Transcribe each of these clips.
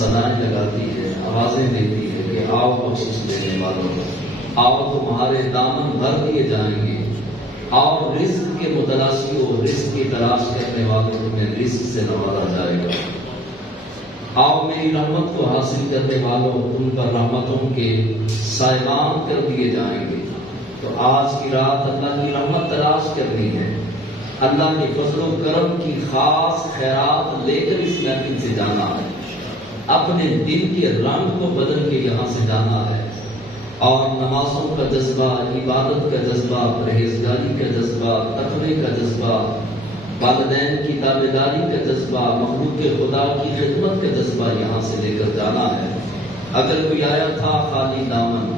صدائیں لگاتی ہے، آوازیں دیتی ہے کہ آؤ بخشش دینے والوں، آؤ تمہارے دامن بھر دیے جائیں گے، اور رزق کے متلاشی ہو، رزق کی تلاش کرنے والوں تمہیں رزق سے نوازا جائے گا۔ آؤ میری رحمت کو حاصل کرنے والوں، تم پر رحمتوں کے سائبان کر دیے جائیں گے۔ تو آج کی رات اللہ کی رحمت تلاش کرنی ہے، اللہ کے فضل و کرم کی خاص خیرات لے کر اس محفل سے جانا ہے، اپنے دل کے رنگ کو بدل کے یہاں سے جانا ہے، اور نمازوں کا جذبہ، عبادت کا جذبہ، پرہیزگاری کا جذبہ، تقوی کا جذبہ، والدین کی تابعداری کا جذبہ، مخلوق خدا کی خدمت کا جذبہ یہاں سے لے کر جانا ہے۔ اگر کوئی آیا تھا خالی دامن،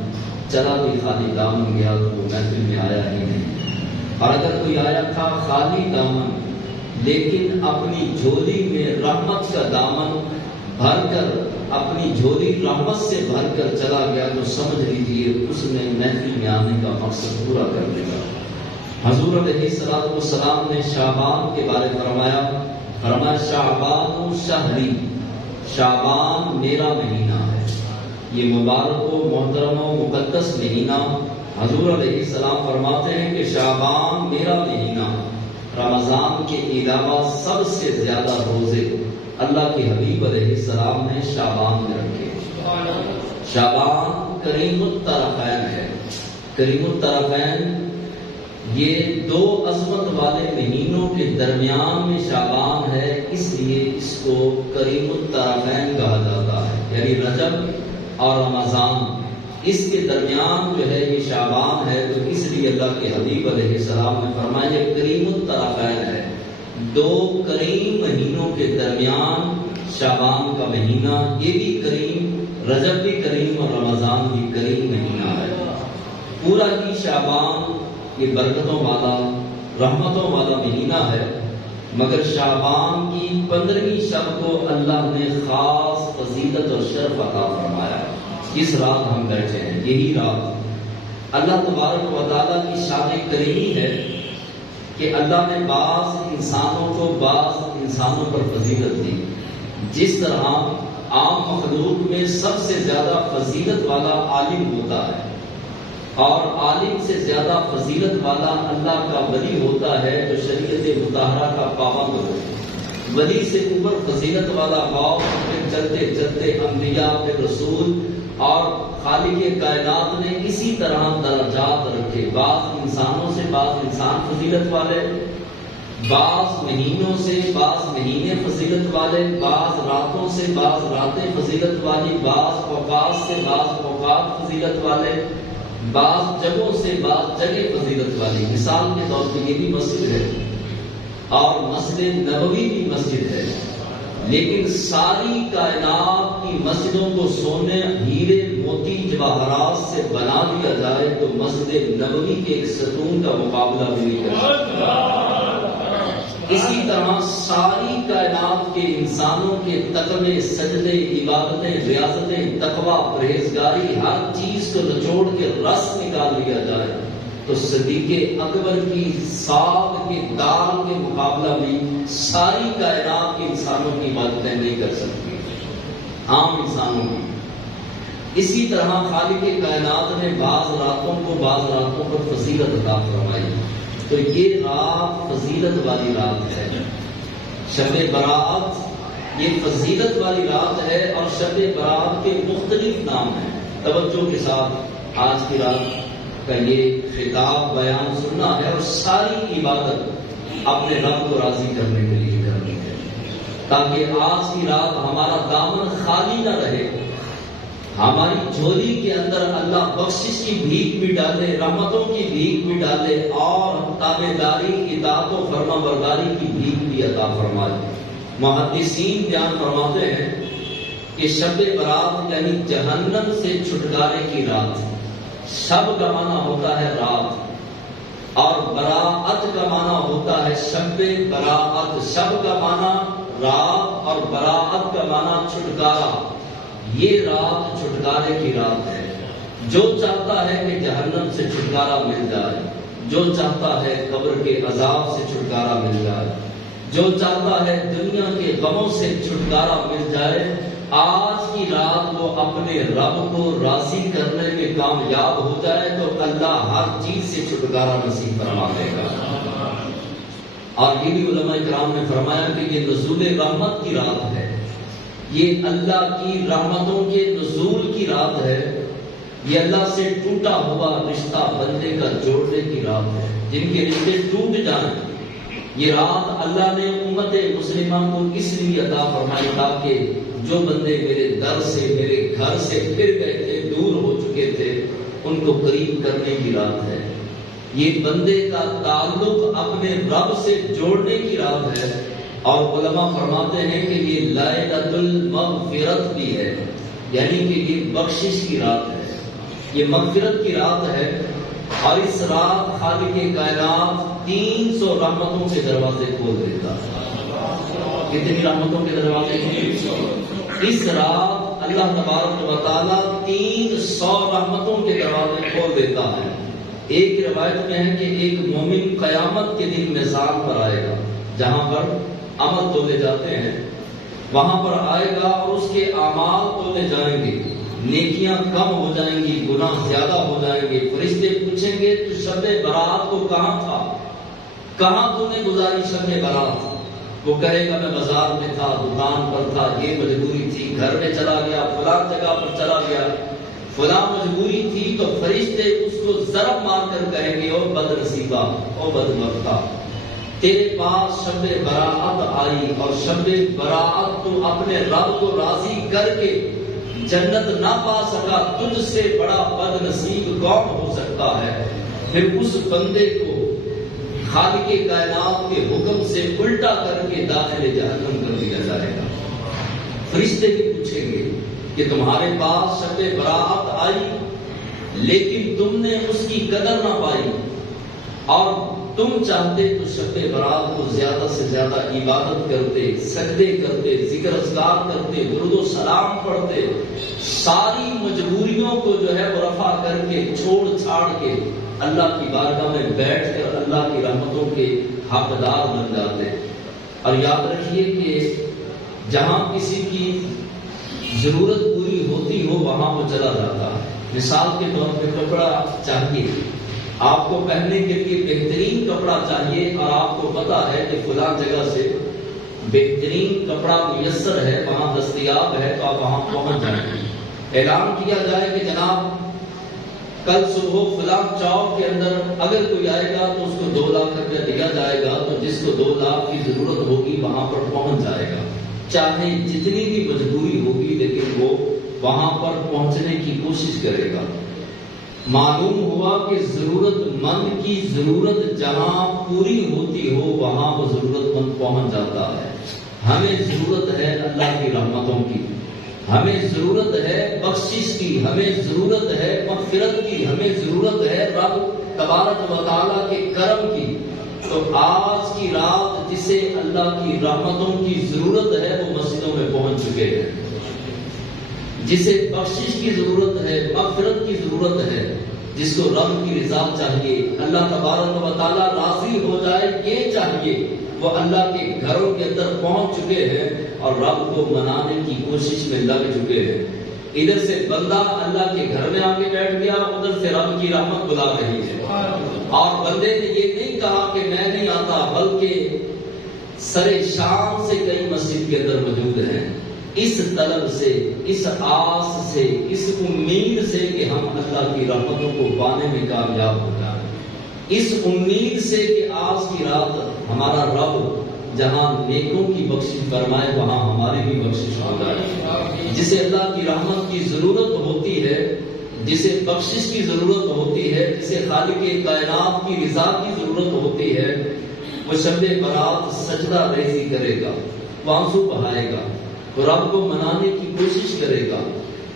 چلا بھی خالی دامن گیا تو وہ محفل میں آیا ہی نہیں، اور اگر کوئی آیا تھا خالی دامن لیکن اپنی جھولی میں رحمت کا دامن بھر کر، اپنی جھولی رحمت سے بھر کر چلا گیا، تو سمجھ لیجیے اس نے محفل میں آنے کا مقصد پورا کر دیا۔ حضور علیہ السلام نے شعبان کے بارے فرمایا شعبان شہری، شعبان میرا مہینہ ہے، یہ مبارک و محترم و مقدس مہینہ۔ حضور علیہ السلام فرماتے ہیں کہ شعبان میرا مہینہ، رمضان کے علاوہ سب سے زیادہ روزے اللہ کے حبیب علیہ السلام نے شعبان میں رکھے۔ شعبان کریم الطرفین ہے، کریم الطرفین یہ دو عظمت والے مہینوں کے درمیان میں شعبان ہے، اس لیے اس کو کریم الطرفین کہا جاتا ہے، یعنی رجب اور رمضان اس کے درمیان جو ہے یہ شعبان ہے، تو اس لیے اللہ کے حبیب علیہ السلام نے فرمایا یہ کریم الطرفین ہے، دو کریم مہینوں کے درمیان شعبان کا مہینہ، یہ بھی کریم، رجب بھی کریم اور رمضان بھی کریم مہینہ ہے۔ پورا ہی شعبان یہ برکتوں والا، رحمتوں والا مہینہ ہے، مگر شعبان کی 15ویں شب کو اللہ نے خاص فضیلت اور شرف عطا فرمایا۔ جس رات ہم بیٹھے ہیں، یہی رات اللہ تبارک و تعالیٰ کی شان کریمی ہے کہ اللہ نے بعض انسانوں کو بعض انسانوں پر فضیلت دی۔ جس طرح عام مخلوق میں سب سے زیادہ فضیلت والا عالم ہوتا ہے، اور عالم سے زیادہ فضیلت والا اللہ کا ولی ہوتا ہے جو شریعت مطہرہ کا پابند ہو۔ ولی سے اوپر فضیلت والا باپ، پھر چلتے چلتے انبیاء، پھر رسول، اور خالق کائنات نے اسی طرح درجات رکھے۔ بعض انسانوں سے بعض انسان فضیلت والے، بعض مہینوں سے بعض مہینے فضیلت والے، بعض راتوں سے بعض راتیں فضیلت والی، بعض اوقات سے بعض اوقات فضیلت والے، بعض جگہوں سے بعض جگہ فضیلت والی۔ مثال کے طور پہ یہ بھی مسجد ہے اور مسجد نبوی بھی مسجد ہے، لیکن ساری کائنات کی مسجدوں کو سونے، ہیرے، موتی، جواہرات سے بنا دیا جائے تو مسجد نبوی کے ایک ستون کا مقابلہ بھی نہیں کر سکتا۔ اسی طرح ساری کائنات کے انسانوں کے تقوی، سجدے، عبادتیں، ریاضتیں، تقوی، پرہیزگاری، ہر چیز کو نچوڑ کے رس نکال لیا جائے تو صدیق اکبر کی ساگ کے دال کے مقابلہ بھی ساری کائنات کے انسانوں کی عبادتیں نہیں کر سکتی، عام انسانوں کی۔ اسی طرح خالق کائنات نے بعض راتوں کو بعض راتوں پر فضیلت عطا فرمائی، تو یہ رات فضیلت والی رات ہے۔ شب برات یہ فضیلت والی رات ہے، اور شب برات کے مختلف نام ہیں۔ توجہ کے ساتھ آج کی رات کا یہ خطاب بیان سننا ہے، اور ساری عبادت اپنے رب کو راضی کرنے کے لیے کرنی ہے، تاکہ آج کی رات ہمارا دامن خالی نہ رہے، ہماری جھولی کے اندر اللہ بخشش کی بھیک بھی ڈالے، رحمتوں کی بھیک بھی ڈالے، اور تابعداری، اطاعت و فرما برداری کی بھیک بھی عطا فرمائے۔ محدثین بیان فرماتے ہیں کہ شب برات یعنی جہنم سے چھٹکارے کی رات۔ شب کا معنی ہوتا ہے رات، اور براءت کا معنی ہوتا ہے شب براءت۔ شب کا معنی رات اور براءت کا معنی چھٹکارا۔ یہ رات چھٹکارے کی رات ہے۔ جو چاہتا ہے کہ جہنم سے چھٹکارا مل جائے، جو چاہتا ہے قبر کے عذاب سے چھٹکارا مل جائے، جو چاہتا ہے دنیا کے غموں سے چھٹکارا مل جائے، آج کی رات وہ اپنے رب کو راضی کرنے میں کامیاب ہو جائے تو اللہ ہر چیز سے چھٹکارا نصیب فرما دے گا۔ اور یہ بھی علماء کرام نے فرمایا کہ یہ نزول رحمت کی رات ہے، یہ اللہ کی رحمتوں کے نزول کی رات ہے، یہ اللہ سے ٹوٹا ہوا رشتہ بندے کا جوڑنے کی رات ہے۔ جن کے رشتے ٹوٹ جائیں، یہ رات اللہ نے امت مسلمہ کو اس لیے عطا فرمائی تاکہ جو بندے میرے در سے، میرے گھر سے پھر گئے تھے، دور ہو چکے تھے، ان کو قریب کرنے کی رات ہے۔ یہ بندے کا تعلق اپنے رب سے جوڑنے کی رات ہے، اور علماء فرماتے ہیں کہ یہ لائلۃ المغفرت بھی ہے، یعنی کہ یہ بخشش کی رات ہے، یہ مغفرت کی رات ہے۔ اور اس رات خالق کائنات 300 رحمتوں کے دروازے کھول دیتا ہے۔ کتنی رحمتوں کے دروازے؟ اس رات اللہ تبارک و تعالیٰ 300 رحمتوں کے دروازے کھول دیتا ہے۔ ایک روایت میں ہے کہ ایک مومن قیامت کے دن میزان پر آئے گا، جہاں پر عمل تولے جاتے ہیں، وہاں پر آئے گا اور اس کے اعمال تولے جائیں گے، نیکیاں کم ہو جائیں گی، گناہ زیادہ ہو جائیں گے۔ فرشتے پوچھیں گے تو شب برات کو کہاں تھا، کہاں تو نے گزاری شب برات؟ وہ کہے گا میں بازار میں تھا، دکان پر تھا، یہ مجبوری تھی، گھر میں چلا گیا، فلاں جگہ پر چلا گیا، فلاں مجبوری تھی۔ تو فرشتے اس کو ضرب مار کر کہیں گے او بد نصیبہ، او بدبختہ، تیرے پاس شب براءت آئی، اور شب براءت تو اپنے رب کو راضی کر کے جنت نہ پا سکا، تجھ سے بڑا بد نصیب کون ہو سکتا ہے؟ پھر اس بندے کو خالق کائنات کے حکم سے الٹا کر کے داخل جہنم کر دیا جائے گا۔ فرشتے بھی پوچھیں گے کہ تمہارے پاس شب براءت آئی لیکن تم نے اس کی قدر نہ پائی، اور تم چاہتے تو شب برات کو زیادہ سے زیادہ عبادت کرتے، سجدے کرتے، ذکر اذکار کرتے، درود و سلام پڑھتے، ساری مجبوریوں کو جو ہے وہ رفع کر کے، چھوڑ چھاڑ کے اللہ کی بارگاہ میں بیٹھ کر اللہ کی رحمتوں کے حقدار بن جاتے۔ اور یاد رکھیے کہ جہاں کسی کی ضرورت پوری ہوتی ہو وہاں وہ چلا جاتا ہے۔ مثال کے طور پہ کپڑا چاہیے، آپ کو پہننے کے لیے بہترین کپڑا چاہیے، اور آپ کو پتا ہے کہ فلاں جگہ سے بہترین کپڑا میسر ہے، وہاں دستیاب ہے، تو آپ وہاں پہنچ جائیں۔ اعلان کیا جائے کہ جناب کل صبح فلاں چوک کے اندر اگر کوئی آئے گا تو اس کو 2 لاکھ روپیہ دیا جائے گا، تو جس کو 2 لاکھ کی ضرورت ہوگی وہاں پر پہنچ جائے گا، چاہے جتنی بھی مجبوری ہوگی، لیکن وہ وہاں پر پہنچنے کی کوشش کرے گا۔ معلوم ہوا کہ ضرورت مند کی ضرورت جہاں پوری ہوتی ہو وہاں وہ ضرورت مند پہنچ جاتا ہے۔ ہمیں ضرورت ہے اللہ کی رحمتوں کی، ہمیں ضرورت ہے بخشش کی، ہمیں ضرورت ہے مغفرت کی، ہمیں ضرورت ہے رب تبارک و تعالیٰ کے کرم کی۔ تو آج کی رات جسے اللہ کی رحمتوں کی ضرورت ہے وہ مسجدوں میں پہنچ چکے ہیں، جسے بخشش کی ضرورت ہے، مغفرت کی ضرورت ہے، جس کو رب کی رضا چاہیے، اللہ تبارک و تعالیٰ راضی ہو جائے یہ چاہیے، وہ اللہ کے گھروں کے اندر پہنچ چکے ہیں اور رب کو منانے کی کوشش میں لگ چکے ہیں۔ ادھر سے بندہ اللہ کے گھر میں آ کے بیٹھ گیا، ادھر سے رب کی رحمت بلا رہی ہے، اور بندے نے یہ نہیں کہا کہ میں نہیں آتا، بلکہ سر شام سے کئی مسجد کے اندر موجود ہیں، اس طلب سے، اس آس سے، اس امید سے کہ ہم اللہ کی رحمتوں کو پانے میں کامیاب ہو جائیں، اس امید سے کہ آج کی رات ہمارا رب جہاں نیکوں کی بخشش فرمائے وہاں ہماری بھی بخشش ہو جائے۔ جسے اللہ کی رحمت کی ضرورت ہوتی ہے، جسے بخشش کی ضرورت ہوتی ہے، جسے خالق کائنات کی رضا کی ضرورت ہوتی ہے، وہ شب برات سجدہ ریزی کرے گا، وہ آنسو بہائے گا، وہ رب کو منانے کی کوشش کرے گا،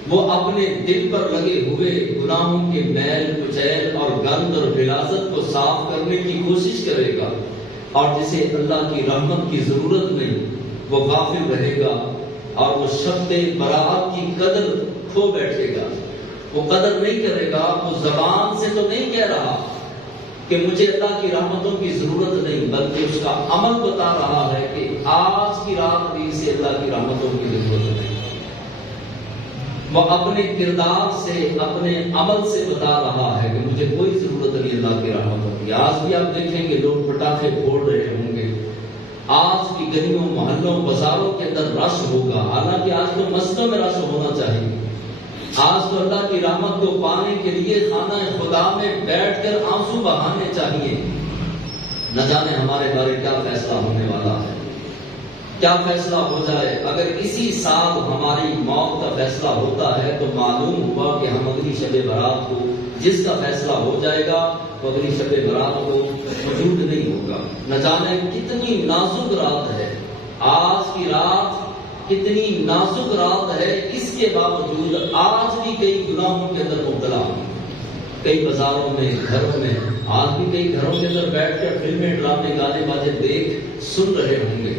وہ اپنے دل پر لگے ہوئے گناہوں کے میل کچیل اور گند اور غلاظت کو صاف کرنے کی کوشش کرے گا، اور جسے اللہ کی رحمت کی ضرورت نہیں وہ غافل رہے گا، اور وہ شب برات کی قدر کھو بیٹھے گا، وہ قدر نہیں کرے گا، وہ زبان سے تو نہیں کہہ رہا کہ مجھے اللہ کی رحمتوں کی ضرورت نہیں، بلکہ اس کا عمل بتا رہا ہے کہ آج کی رات بھی اسے اللہ کی رحمتوں کی ضرورت نہیں۔ وہ اپنے کردار سے اپنے عمل سے بتا رہا ہے کہ مجھے کوئی ضرورت نہیں اللہ کی رحمت کی۔ آج بھی آپ دیکھیں گے لوگ پٹاخے پھوڑ رہے ہوں گے، آج بھی گلیوں محلوں بازاروں کے اندر رش ہوگا، حالانکہ آج تو مسجدوں میں رش ہونا چاہیے۔ آج تو اللہ کی رحمت کو پانے کے لیے خانہ خدا میں بیٹھ کر آنسو بہانے چاہیے۔ نہ جانے ہمارے بارے کیا فیصلہ ہونے والا ہے، کیا فیصلہ ہو جائے۔ اگر اسی سال ہماری موت کا فیصلہ ہوتا ہے تو معلوم ہوا کہ ہم اگلی شب برات کو جس کا فیصلہ ہو جائے گا وہ اگلی شب برات کو موجود نہیں ہوگا۔ نہ جانے کتنی نازک رات ہے، آج کی رات کتنی نازک رات ہے، اس کے باوجود آج بھی کئی گناہوں کے اندر مبتلا ہیں۔ کئی بازاروں میں، گھروں میں، آج بھی کئی گھروں کے اندر بیٹھ کر فلمیں، ڈرامے، گانے باجے دیکھ سن رہے ہوں گے،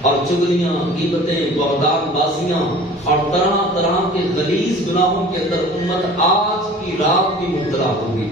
اور چغلیاں، غیبتیں، بہتان بازیاں اور طرح طرح کے غلیظ گناہوں کے اندر امت آج کی رات بھی مبتلا ہوگی۔